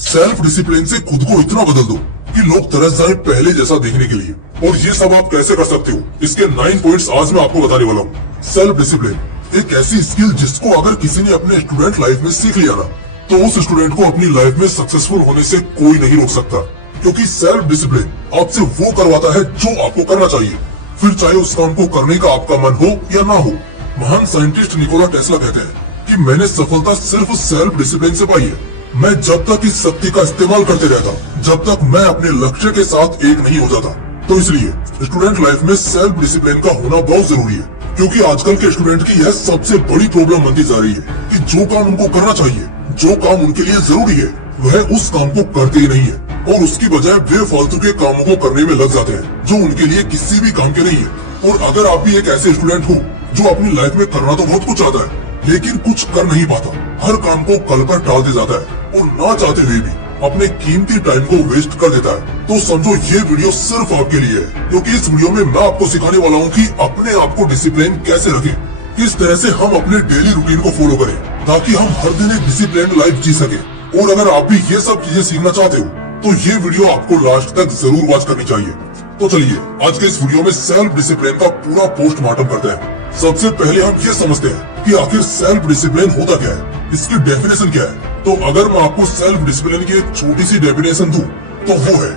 Self discipline से खुद को इतना बदल दो कि लोग तरस जाए पहले जैसा देखने के लिए। और ये सब आप कैसे कर सकते हो, इसके 9 पॉइंट्स आज मैं आपको बताने वाला हूँ। सेल्फ डिसिप्लिन एक ऐसी स्किल जिसको अगर किसी ने अपने स्टूडेंट लाइफ में सीख लिया ना, तो उस स्टूडेंट को अपनी लाइफ में सक्सेसफुल होने से कोई नहीं रोक सकता। क्योंकि सेल्फ डिसिप्लिन आपसे वो करवाता है जो आपको करना चाहिए, फिर चाहे उस काम को करने का आपका मन हो या ना हो। महान साइंटिस्ट निकोला टेस्ला कहते हैं कि मैंने सफलता सिर्फ सेल्फ डिसिप्लिन से पाई है। मैं जब तक इस शक्ति का इस्तेमाल करते रहता, जब तक मैं अपने लक्ष्य के साथ एक नहीं हो जाता। तो इसलिए स्टूडेंट लाइफ में सेल्फ डिसिप्लिन का होना बहुत जरूरी है। क्योंकि आजकल के स्टूडेंट की यह सबसे बड़ी प्रॉब्लम बनती जा रही है कि जो काम उनको करना चाहिए, जो काम उनके लिए जरूरी है, वह उस काम को करते ही नहीं है और उसकी बजाय वे फालतू के कामों को करने में लग जाते हैं जो उनके लिए किसी भी काम के नहीं है। और अगर आप भी एक ऐसे स्टूडेंट हो जो अपनी लाइफ में करना तो बहुत कुछ चाहता है लेकिन कुछ कर नहीं पाता, हर काम को कल पर टाल दे जाता है और ना चाहते हुए भी अपने कीमती टाइम को वेस्ट कर देता है, तो समझो ये वीडियो सिर्फ आपके लिए है। क्योंकि इस वीडियो में मैं आपको सिखाने वाला हूँ कि अपने आप को डिसिप्लिन कैसे रखें, किस तरह से हम अपने डेली रूटीन को फॉलो करें ताकि हम हर दिन एक डिसिप्लिन लाइफ जी सके। और अगर आप भी ये सब चीजें सीखना चाहते हो तो ये वीडियो आपको लास्ट तक जरूर वॉच करनी चाहिए। तो चलिए आज के इस वीडियो में सेल्फ डिसिप्लिन का पूरा पोस्टमार्टम करते हैं। सबसे पहले हम ये समझते हैं कि आखिर सेल्फ डिसिप्लिन होता क्या है, इसकी डेफिनेशन क्या है। तो अगर मैं आपको सेल्फ डिसिप्लिन की एक छोटी सी डेफिनेशन दूं तो वो है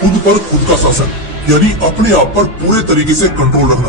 खुद पर खुद का शासन, यानी अपने आप पर पूरे तरीके से कंट्रोल रखना।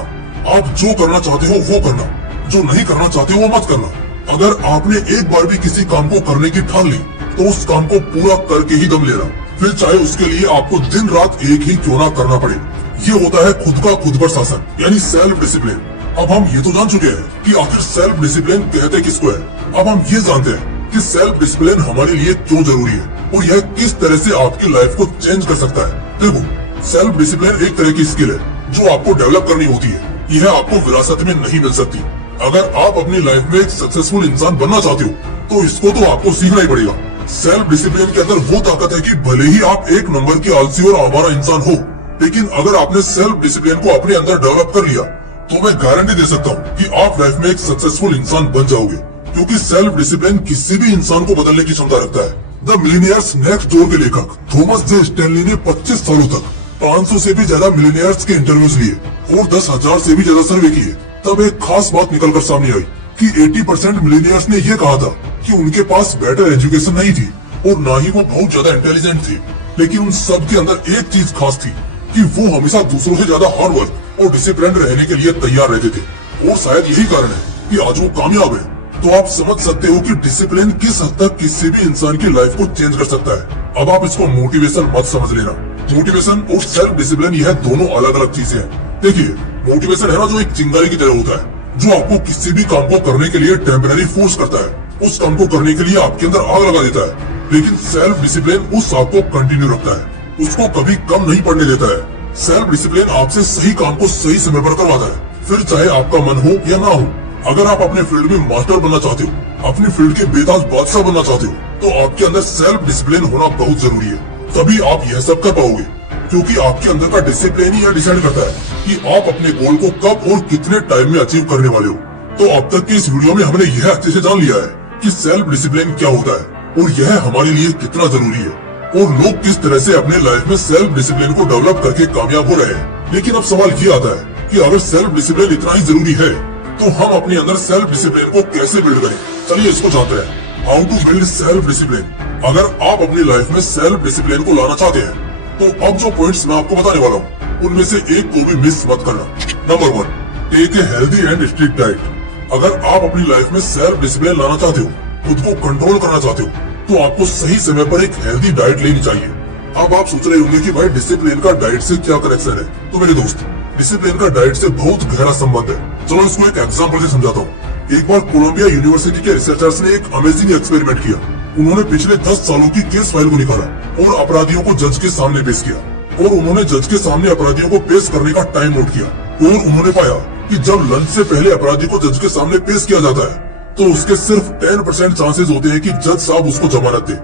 आप जो करना चाहते हो वो करना, जो नहीं करना चाहते हो वो मत करना। अगर आपने एक बार भी किसी काम को करने की ठान ली तो उस काम को पूरा करके ही दम लेना, फिर चाहे उसके लिए आपको दिन रात एक ही क्यों ना करना पड़े। ये होता है खुद का खुद पर शासन, यानी सेल्फ डिसिप्लिन। अब हम ये तो जान चुके हैं कि आखिर सेल्फ डिसिप्लिन कहते किसको है। अब हम ये जानते हैं कि सेल्फ डिसिप्लिन हमारे लिए क्यों जरूरी है और यह किस तरह से आपकी लाइफ को चेंज कर सकता है। देखो, सेल्फ डिसिप्लिन एक तरह की स्किल है जो आपको डेवलप करनी होती है। यह आपको विरासत में नहीं मिल सकती। अगर आप अपनी लाइफ में एक सक्सेसफुल इंसान बनना चाहते हो तो इसको तो आपको सीखना ही पड़ेगा। सेल्फ डिसिप्लिन के अंदर वो ताकत है कि भले ही आप एक नंबर की आलसी और आवारा इंसान हो, लेकिन अगर आपने सेल्फ डिसिप्लिन को अपने अंदर डेवलप कर लिया तो मैं गारंटी दे सकता हूँ कि आप लाइफ में एक सक्सेसफुल इंसान बन जाओगे। क्योंकि सेल्फ डिसिप्लिन किसी भी इंसान को बदलने की क्षमता रखता है। द मिलियनियर्स नेक्स्ट डोर के लेखक थॉमस जे स्टैनली ने 25 सालों तक 500 से भी ज्यादा मिलियनियर्स के इंटरव्यूज लिए और 10,000 से भी ज्यादा सर्वे किए। तब एक खास बात निकल कर सामने आई कि 80% मिलियनियर्स ने यह कहा था कि उनके पास बेटर एजुकेशन नहीं थी और ना ही वो बहुत ज्यादा इंटेलिजेंट थे, लेकिन उन सब के अंदर एक चीज खास थी कि वो हमेशा दूसरों से ज्यादा हार्ड वर्क और डिसिप्लिन रहने के लिए तैयार रहते थे। और शायद यही कारण है कि आज वो कामयाब है। तो आप समझ सकते हो कि डिसिप्लिन किस हद तक किसी भी इंसान की लाइफ को चेंज कर सकता है। अब आप इसको मोटिवेशन मत समझ लेना। मोटिवेशन और सेल्फ डिसिप्लिन यह दोनों अलग अलग चीजें हैं। देखिए, मोटिवेशन है ना जो एक चिंगारी की तरह होता है जो आपको किसी भी काम को करने के लिए टेम्पररी फोर्स करता है, उस काम को करने के लिए आपके अंदर आग लगा देता है। लेकिन सेल्फ डिसिप्लिन उस आग को कंटिन्यू रखता है, उसको कभी कम नहीं पड़ने देता है। सेल्फ डिसिप्लिन आपसे सही काम को सही समय पर करवाता है, फिर चाहे आपका मन हो या ना हो। अगर आप अपने फील्ड में मास्टर बनना चाहते हो, अपनी फील्ड के बेताज बादशाह बनना चाहते हो, तो आपके अंदर सेल्फ डिसिप्लिन होना बहुत जरूरी है। तभी आप यह सब कर पाओगे। क्योंकि आपके अंदर का डिसिप्लिन ही यह डिसाइड करता है कि आप अपने गोल को कब और कितने टाइम में अचीव करने वाले हो। तो अब तक की इस वीडियो में हमने यह अच्छे से जान लिया है कि सेल्फ डिसिप्लिन क्या होता है और यह हमारे लिए कितना जरूरी है और लोग किस तरह से अपने लाइफ में सेल्फ डिसिप्लिन को डेवलप करके कामयाब हो रहे हैं। लेकिन अब सवाल ये आता है कि अगर सेल्फ डिसिप्लिन इतना ही जरूरी है तो हम अपने अंदर सेल्फ डिसिप्लिन को कैसे बिल्ड करें। चलिए इसको जानते हैं, how to build self discipline. अगर आप अपनी लाइफ में सेल्फ डिसिप्लिन को लाना चाहते हैं तो अब जो पॉइंट्स मैं आपको बताने वाला हूँ उनमें से एक को भी मिस मत करना। Number 1, take a healthy and strict diet. अगर आप अपनी लाइफ में सेल्फ डिसिप्लिन लाना चाहते हो, खुद को कंट्रोल करना चाहते हो, तो आपको सही समय पर एक हेल्दी डाइट लेनी चाहिए। अब आप सोच रहे होंगे कि भाई डिसिप्लिन का डाइट से क्या कनेक्शन है। तो मेरे दोस्त, डिसिप्लिन का डाइट से बहुत गहरा संबंध है। चलो इसको एक एग्जांपल से समझाता हूँ। एक बार कोलंबिया यूनिवर्सिटी के रिसर्चर्स ने एक अमेजिंग एक्सपेरिमेंट किया। उन्होंने पिछले 10 सालों की केस फाइल को निकाला और अपराधियों को जज के सामने पेश किया और उन्होंने जज के सामने अपराधियों को पेश करने का टाइम नोट किया और उन्होंने पाया कि जब लंच से पहले अपराधी को जज के सामने पेश किया जाता है तो उसके सिर्फ 10% चांसेस होते हैं कि जज साहब उसको जमानत दे,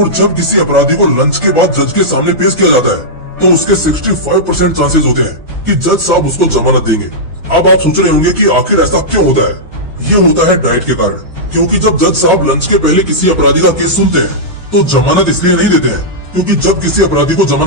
और जब किसी अपराधी को लंच के बाद जज के सामने पेश किया जाता है तो उसके 65% चांसेस होते हैं कि जज साहब उसको जमानत देंगे। अब आप सोच रहे होंगे कि आखिर ऐसा क्यों होता है। ये होता है डाइट के कारण। क्योंकि जब जज साहब लंच के पहले किसी अपराधी का केस सुनते हैं तो जमानत इसलिए नहीं देते हैं क्योंकि जब किसी अपराधी को जमानत